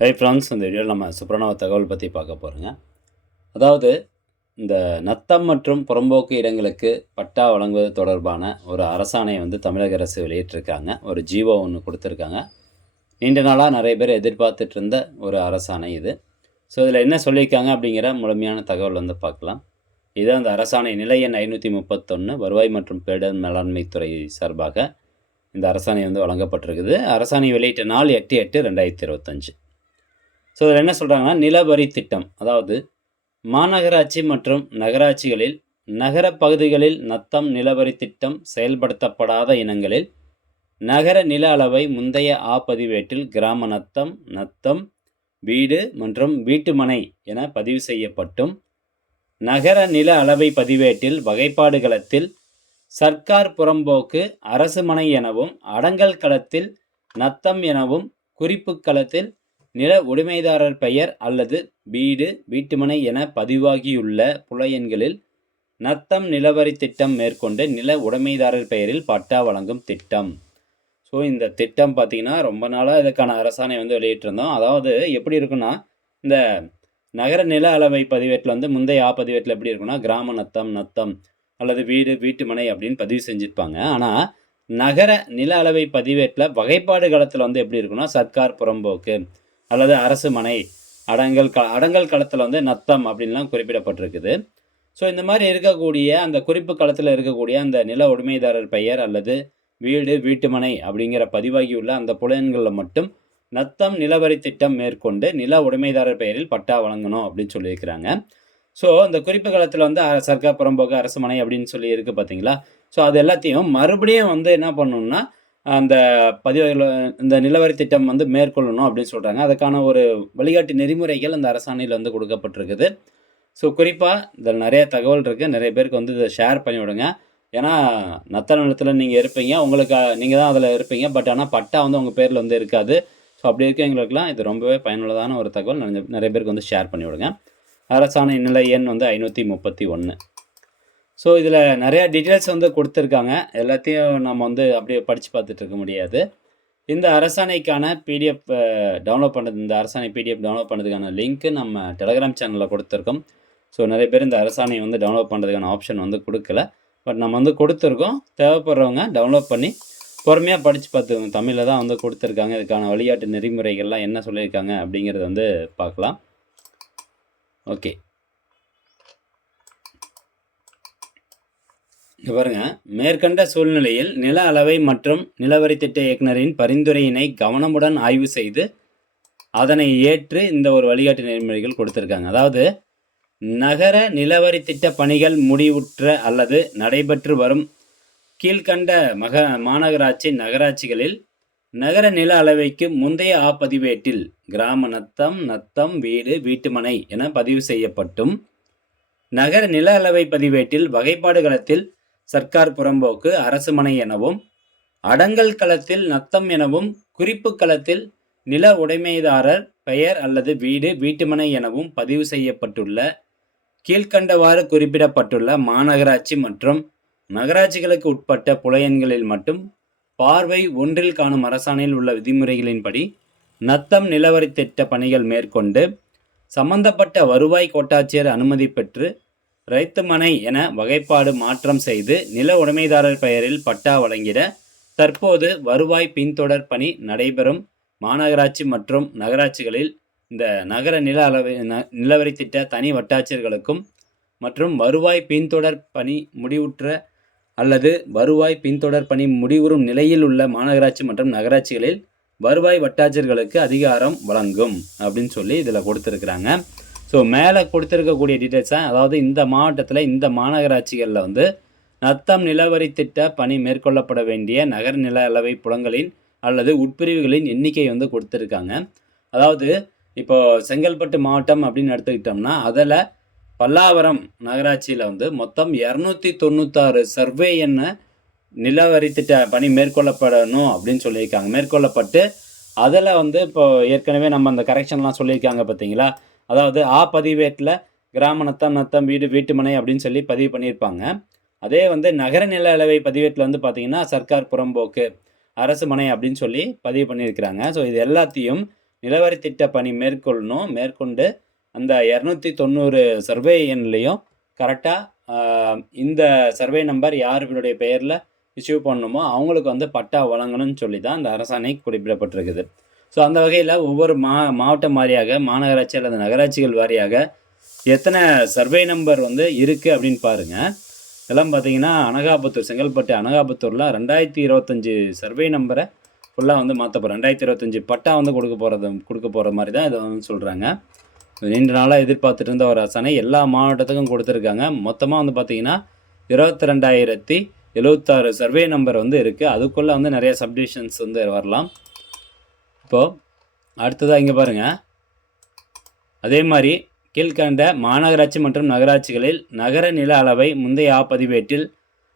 Hey friends இந்த வீடியோவில் நம்ம சூப்பரான ஒரு தகவல் பற்றி பார்க்க போகிறோங்க அதாவது இந்த நத்தம் மற்றும் புறம்போக்கு இடங்களுக்கு பட்டா வழங்குவது தொடர்பான ஒரு அரசாணையை வந்து தமிழக அரசு வெளியிட்டிருக்காங்க. ஒரு ஜீவோ ஒன்று கொடுத்துருக்காங்க. நீண்ட நாளாக நிறைய பேர் எதிர்பார்த்துட்டு இருந்த ஒரு அரசாணை இது. ஸோ இதில் என்ன சொல்லியிருக்காங்க அப்படிங்கிற முழுமையான தகவல் வந்து பார்க்கலாம். இது அந்த அரசாணை நிலை எண் ஐநூற்றி முப்பத்தொன்று வருவாய் மற்றும் பேரிடர் மேலாண்மை துறை சார்பாக இந்த அரசாணை வந்து வழங்கப்பட்டிருக்குது. அரசாணை வெளியிட்ட நாள் எட்டு எட்டு ரெண்டாயிரத்தி இருபத்தஞ்சு. ஸோ இதில் என்ன சொல்கிறாங்கன்னா நிலவரி திட்டம். அதாவது மாநகராட்சி மற்றும் நகராட்சிகளில் நகர பகுதிகளில் நத்தம் நிலவரி திட்டம் செயல்படுத்தப்படாத இனங்களில் நகர நில அளவை முந்தைய ஆ பதிவேட்டில் கிராம நத்தம் நத்தம் வீடு மற்றும் வீட்டுமனை என பதிவு செய்யப்பட்டும். நகர நில அளவை பதிவேட்டில் வகைப்பாடு களத்தில் சர்க்கார் புறம்போக்கு அரசு மனை எனவும் அடங்கல் களத்தில் நத்தம் எனவும் குறிப்பு களத்தில் நில உடைமைதாரர் பெயர் அல்லது வீடு வீட்டுமனை என பதிவாகியுள்ள புலையன்களில் நத்தம் நிலவரி திட்டம் மேற்கொண்டு நில உடைமைதாரர் பெயரில் பட்டா வழங்கும் திட்டம். ஸோ இந்த திட்டம் பார்த்திங்கன்னா ரொம்ப நாளாக இதுக்கான அரசாணை வந்து வெளியிட்டிருந்தோம். அதாவது எப்படி இருக்குன்னா இந்த நகர நில அளவை பதிவேட்டில் வந்து முந்தைய ஆ பதிவேட்டில் எப்படி இருக்குன்னா கிராம நத்தம் நத்தம் அல்லது வீடு வீட்டுமனை அப்படின்னு பதிவு செஞ்சுருப்பாங்க. ஆனால் நகர நில அளவை பதிவேட்டில் வகைப்பாடு காலத்தில் வந்து எப்படி இருக்குன்னா சர்க்கார் புறம்போக்கு. அல்லது அரசு மனை அடங்கல் க அடங்கல் களத்தில் வந்து நத்தம் அப்படின்லாம் குறிப்பிடப்பட்டிருக்குது. ஸோ இந்த மாதிரி இருக்கக்கூடிய அந்த குறிப்பு களத்தில் இருக்கக்கூடிய அந்த நில உடைமைதாரர் பெயர் அல்லது வீடு வீட்டுமனை அப்படிங்கிற பதிவாகியுள்ள அந்த புலன்களில் மட்டும் நத்தம் நிலவரி திட்டம் மேற்கொண்டு நில உடைமைதாரர் பெயரில் பட்டா வழங்கணும் அப்படின்னு சொல்லியிருக்கிறாங்க. ஸோ இந்த குறிப்பு காலத்தில் வந்து அ- சர்க்கார் புறம்போக்கு அரசு மனை அப்படின்னு சொல்லி இருக்குது பார்த்தீங்களா ஸோ அது எல்லாத்தையும் மறுபடியும் வந்து என்ன பண்ணணும்னா அந்த பதிவுகள் இந்த நிலவரி திட்டம் வந்து மேற்கொள்ளணும் அப்படின்னு சொல்கிறாங்க அதுக்கான ஒரு வழிகாட்டு நெறிமுறைகள் அந்த அரசாணையில் வந்து கொடுக்கப்பட்டிருக்குது. ஸோ குறிப்பாக இதில் நிறைய தகவல் இருக்குது நிறைய பேருக்கு வந்து இதை ஷேர் பண்ணி விடுங்க. ஏன்னா நத்த நிலத்தில் நீங்கள் இருப்பீங்க. உங்களுக்கு நீங்கள் தான் அதில் இருப்பீங்க. பட் ஆனால் பட்டா வந்து உங்கள் பேரில் வந்து இருக்காது. ஸோ அப்படி இருக்கவங்களுக்குலாம் இது ரொம்பவே பயனுள்ளதான ஒரு தகவல். நிறைய நிறைய பேருக்கு வந்து ஷேர் பண்ணி விடுங்க. அரசாணை நிலை எண் வந்து ஐநூற்றி முப்பத்தி ஒன்று ஸோ இதில் நிறையா டீட்டெயில்ஸ் வந்து கொடுத்துருக்காங்க. எல்லாத்தையும் நம்ம வந்து அப்படியே படித்து பார்த்துட்டு இருக்க முடியாது. இந்த அரசாணைக்கான பிடிஎஃப் டவுன்லோட் பண்ணுறது இந்த அரசாணை பிடிஎஃப் டவுன்லோட் பண்ணதுக்கான லிங்க்கு நம்ம டெலகிராம் சேனலில் கொடுத்துருக்கோம். ஸோ நிறைய பேர் இந்த அரசாணையை வந்து டவுன்லோட் பண்ணுறதுக்கான ஆப்ஷன் வந்து கொடுக்கல. பட் நம்ம வந்து கொடுத்துருக்கோம். தேவைப்படுறவங்க டவுன்லோட் பண்ணி பொறுமையாக படித்து பார்த்துக்கோங்க. தமிழில் தான் வந்து கொடுத்துருக்காங்க. இதுக்கான வழிகாட்டு நெறிமுறைகள்லாம் என்ன சொல்லியிருக்காங்க அப்படிங்கிறத வந்து பார்க்கலாம். ஓகே இங்க பாருங்க. மேற்கண்ட சூழ்நிலையில் நில அளவை மற்றும் நிலவரி திட்ட இயக்குனரின் பரிந்துரையினை கவனமுடன் ஆய்வு செய்து அதனை ஏற்று இந்த ஒரு வழிகாட்டு நெறிமுறைகள் கொடுத்துருக்காங்க. அதாவது நகர நிலவரி திட்ட பணிகள் முடிவுற்ற அல்லது நடைபெற்று வரும் கீழ்கண்ட மக மாநகராட்சி நகராட்சிகளில் நகர நில அளவைக்கு முந்தைய ஆ பதிவேட்டில் கிராம நத்தம் நத்தம் வீடு வீட்டுமனை என பதிவு செய்யப்பட்டும். நகர நில அளவை பதிவேட்டில் வகைப்பாடு களத்தில் சர்க்கார் புறம்போக்கு அரசுமனை எனவும் அடங்கல் களத்தில் நத்தம் எனவும் குறிப்பு களத்தில் நில உடைமைதாரர் பெயர் அல்லது வீடு வீட்டுமனை எனவும் பதிவு செய்யப்பட்டுள்ள கீழ்கண்டவாறு குறிப்பிடப்பட்டுள்ள மாநகராட்சி மற்றும் நகராட்சிகளுக்கு உட்பட்ட புலையன்களில் மட்டும் பார்வை ஒன்றில் காணும் அரசாணையில் உள்ள விதிமுறைகளின்படி நத்தம் நிலவரி திட்ட பணிகள் மேற்கொண்டு சம்பந்தப்பட்ட வருவாய் கோட்டாட்சியர் அனுமதி பெற்று ரைத்து மனை என வகைப்பாடு மாற்றம் செய்து நில உடைமைதாரர் பெயரில் பட்டா வழங்கிட தற்போது வருவாய் பின்தொடர் பணி நடைபெறும் மாநகராட்சி மற்றும் நகராட்சிகளில் இந்த நகர நில அளவு ந- நிலவரி திட்ட தனி வட்டாட்சியர்களுக்கும் மற்றும் வருவாய் பின்தொடர் பணி முடிவுற்ற அல்லது வருவாய் பின்தொடர் பணி முடிவுறும் நிலையில் உள்ள மாநகராட்சி மற்றும் நகராட்சிகளில் வருவாய் வட்டாட்சியர்களுக்கு அதிகாரம் வழங்கும் அப்படின்னு சொல்லி இதில் கொடுத்துருக்குறாங்க. ஸோ மேலே கொடுத்துருக்கக்கூடிய டீட்டெயில்ஸை அதாவது இந்த மாவட்டத்தில் இந்த மாநகராட்சிகளில் வந்து நத்தம் நிலவரி திட்ட பணி மேற்கொள்ளப்பட வேண்டிய நகர் நில அளவை புலங்களின் அல்லது உட்பிரிவுகளின் எண்ணிக்கை வந்து கொடுத்துருக்காங்க. அதாவது இப்போ செங்கல்பட்டு மாவட்டம் அப்படின்னு எடுத்துக்கிட்டோம்னா அதில் பல்லாவரம் நகராட்சியில் வந்து மொத்தம் இரநூத்தி தொண்ணூத்தாறு சர்வே என்ன நிலவரி திட்ட பணி மேற்கொள்ளப்படணும் அப்படின்னு சொல்லியிருக்காங்க. மேற்கொள்ளப்பட்டு அதில் வந்து இப்போ ஏற்கனவே நம்ம அந்த கரெக்ஷன்லாம் சொல்லியிருக்காங்க பார்த்தீங்களா? அதாவது ஆ பதிவேட்டில் கிராம நத்தம் நத்தம் வீடு வீட்டுமனை அப்படின்னு சொல்லி பதிவு பண்ணியிருப்பாங்க. அதே வந்து நகர நில அளவை பதிவேட்டில் வந்து பார்த்திங்கன்னா சர்க்கார் புறம்போக்கு அரசு மனை அப்படின்னு சொல்லி பதிவு பண்ணியிருக்கிறாங்க. ஸோ இது எல்லாத்தையும் நிலவரி திட்ட பணி மேற்கொள்ளணும். மேற்கொண்டு அந்த இரநூத்தி தொண்ணூறு சர்வே எண்லேயும் கரெக்டாக இந்த சர்வே நம்பர் யாருடைய பெயரில் இஷ்யூ பண்ணணுமோ அவங்களுக்கு வந்து பட்டா வழங்கணும்னு சொல்லி தான் அந்த அரசாணை குறிப்பிடப்பட்டிருக்குது. ஸோ அந்த வகையில் ஒவ்வொரு மா மாவட்டம் வாரியாக மாநகராட்சி அல்லது நகராட்சிகள் வாரியாக எத்தனை சர்வே நம்பர் வந்து இருக்குது அப்படின்னு பாருங்கள் இதெல்லாம் பார்த்தீங்கன்னா அனகாபுத்தூர் செங்கல்பட்டு அனகாபத்தூரில் ரெண்டாயிரத்தி இருபத்தஞ்சி சர்வே நம்பரை ஃபுல்லாக வந்து மாற்ற போகிறோம் ரெண்டாயிரத்தி இருபத்தஞ்சி பட்டா வந்து கொடுக்க போகிறது கொடுக்க போகிற மாதிரி தான் இதை வந்து சொல்கிறாங்க நீண்ட நாளாக எதிர்பார்த்துட்டு இருந்த ஒரு அரசாணை எல்லா மாவட்டத்துக்கும் கொடுத்துருக்காங்க. மொத்தமாக வந்து பார்த்திங்கன்னா இருபத்தி ரெண்டாயிரத்தி எழுபத்தாறு சர்வே நம்பர் வந்து இருக்குது அதுக்குள்ளே வந்து நிறைய சப்டிவிஷன்ஸ் வந்து வரலாம். இப்போது அடுத்ததாக இங்கே பாருங்கள் அதே மாதிரி கீழ்கண்ட மாநகராட்சி மற்றும் நகராட்சிகளில் நகர நில அளவை முந்தைய ஆ பதிவேட்டில்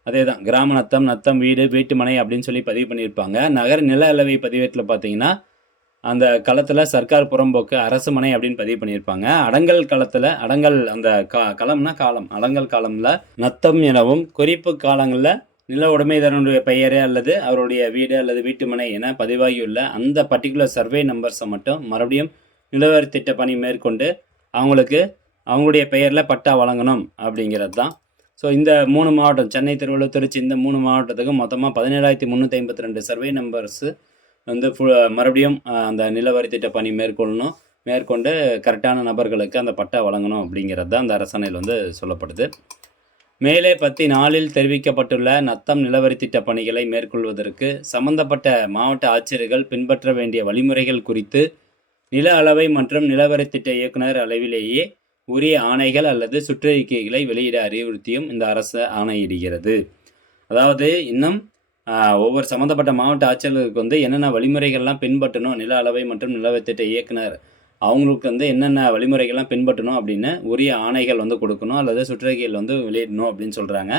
அதே தான் கிராம நத்தம் நத்தம் வீடு வீட்டுமனை அப்படின்னு சொல்லி பதிவு பண்ணியிருப்பாங்க. நகர நில அளவை பதிவேட்டில் பார்த்தீங்கன்னா அந்த களத்தில் சர்க்கார் புறம்போக்கு அரசு மனை அப்படின்னு பதிவு பண்ணியிருப்பாங்க. அடங்கல் களத்தில் அடங்கல் அந்த கா களம்னா காலம் அடங்கல் காலமில் நத்தம் எனவும் குறிப்பு காலங்களில் நில உடைமைதாரனுடைய பெயரே அல்லது அவருடைய வீடு அல்லது வீட்டுமனை என பதிவாகியுள்ள அந்த பர்டிகுலர் சர்வே நம்பர்ஸை மட்டும் மறுபடியும் நிலவரி திட்ட பணி மேற்கொண்டு அவங்களுக்கு அவங்களுடைய பெயரில் பட்டா வழங்கணும் அப்படிங்கிறது தான். ஸோ இந்த மூணு மாவட்டம் சென்னை திருவள்ளூர் திருச்சி இந்த மூணு மாவட்டத்துக்கு மொத்தமாக பதினேழாயிரத்தி முந்நூற்றி ஐம்பத்தி ரெண்டு சர்வே நம்பர்ஸு வந்து ஃபு மறுபடியும் அந்த நிலவரி திட்ட பணி மேற்கொள்ளணும் மேற்கொண்டு கரெக்டான நபர்களுக்கு அந்த பட்டா வழங்கணும் அப்படிங்கிறது தான் அந்த அரசாணையில் வந்து சொல்லப்படுது. மேலே பத்தி நாளில் தெரிவிக்கப்பட்டுள்ள நத்தம் நிலவரி திட்ட பணிகளை மேற்கொள்வதற்கு சம்பந்தப்பட்ட மாவட்ட ஆட்சியர்கள் பின்பற்ற வேண்டிய வழிமுறைகள் குறித்து நில அளவை மற்றும் நிலவரி திட்ட இயக்குனர் அளவிலேயே உரிய ஆணைகள் அல்லது சுற்றறிக்கைகளை வெளியிட அறிவுறுத்தியும் இந்த அரசு ஆணையிடுகிறது. அதாவது இன்னும் ஒவ்வொரு சம்மந்தப்பட்ட மாவட்ட ஆட்சியர்களுக்கு வந்து என்னென்ன வழிமுறைகள்லாம் பின்பற்றணும் நில அளவை மற்றும் நிலவரி திட்ட இயக்குனர் அவங்களுக்கு வந்து என்னென்ன வழிமுறைகள்லாம் பின்பற்றணும் அப்படின்னு உரிய ஆணைகள் வந்து கொடுக்கணும் அல்லது சுற்றறிக்கைகள் வந்து வெளியிடணும் அப்படின்னு சொல்கிறாங்க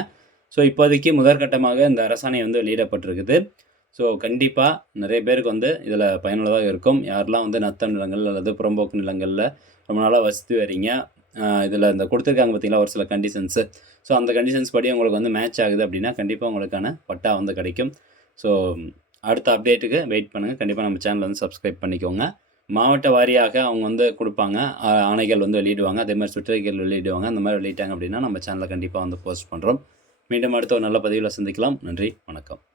ஸோ இப்போதைக்கு முதற்கட்டமாக இந்த அரசாணை வந்து வெளியிடப்பட்டிருக்குது. ஸோ கண்டிப்பாக நிறைய பேருக்கு வந்து இதில் பயனுள்ளதாக இருக்கும். யாரெல்லாம் வந்து நத்தம் நிலங்கள் அல்லது புறம்போக்கு நிலங்களில் ரொம்ப நாளாக வசித்து வரீங்க இதில் இந்த கொடுத்துருக்காங்க பார்த்தீங்களா ஒரு சில கண்டிஷன்ஸு ஸோ அந்த கண்டிஷன்ஸ் படி உங்களுக்கு வந்து மேட்ச் ஆகுது அப்படின்னா கண்டிப்பாக உங்களுக்கான பட்டா வந்து கிடைக்கும். ஸோ அடுத்த அப்டேட்டுக்கு வெயிட் பண்ணுங்கள் கண்டிப்பாக நம்ம சேனல் வந்து சப்ஸ்கிரைப் பண்ணிக்கோங்க. மாவட்ட வாரியாக அவங்க வந்து கொடுப்பாங்க. ஆணைகள் வந்து வெளியிடுவாங்க. அதே மாதிரி சுற்றறிக்கைகள் வெளியிடுவாங்க. அந்த மாதிரி வெளியிட்டாங்க அப்படின்னா நம்ம சேனலில் கண்டிப்பாக வந்து போஸ்ட் பண்ணுறோம் மீண்டும் அடுத்த ஒரு நல்ல பதிவில் சந்திக்கலாம். நன்றி. வணக்கம்.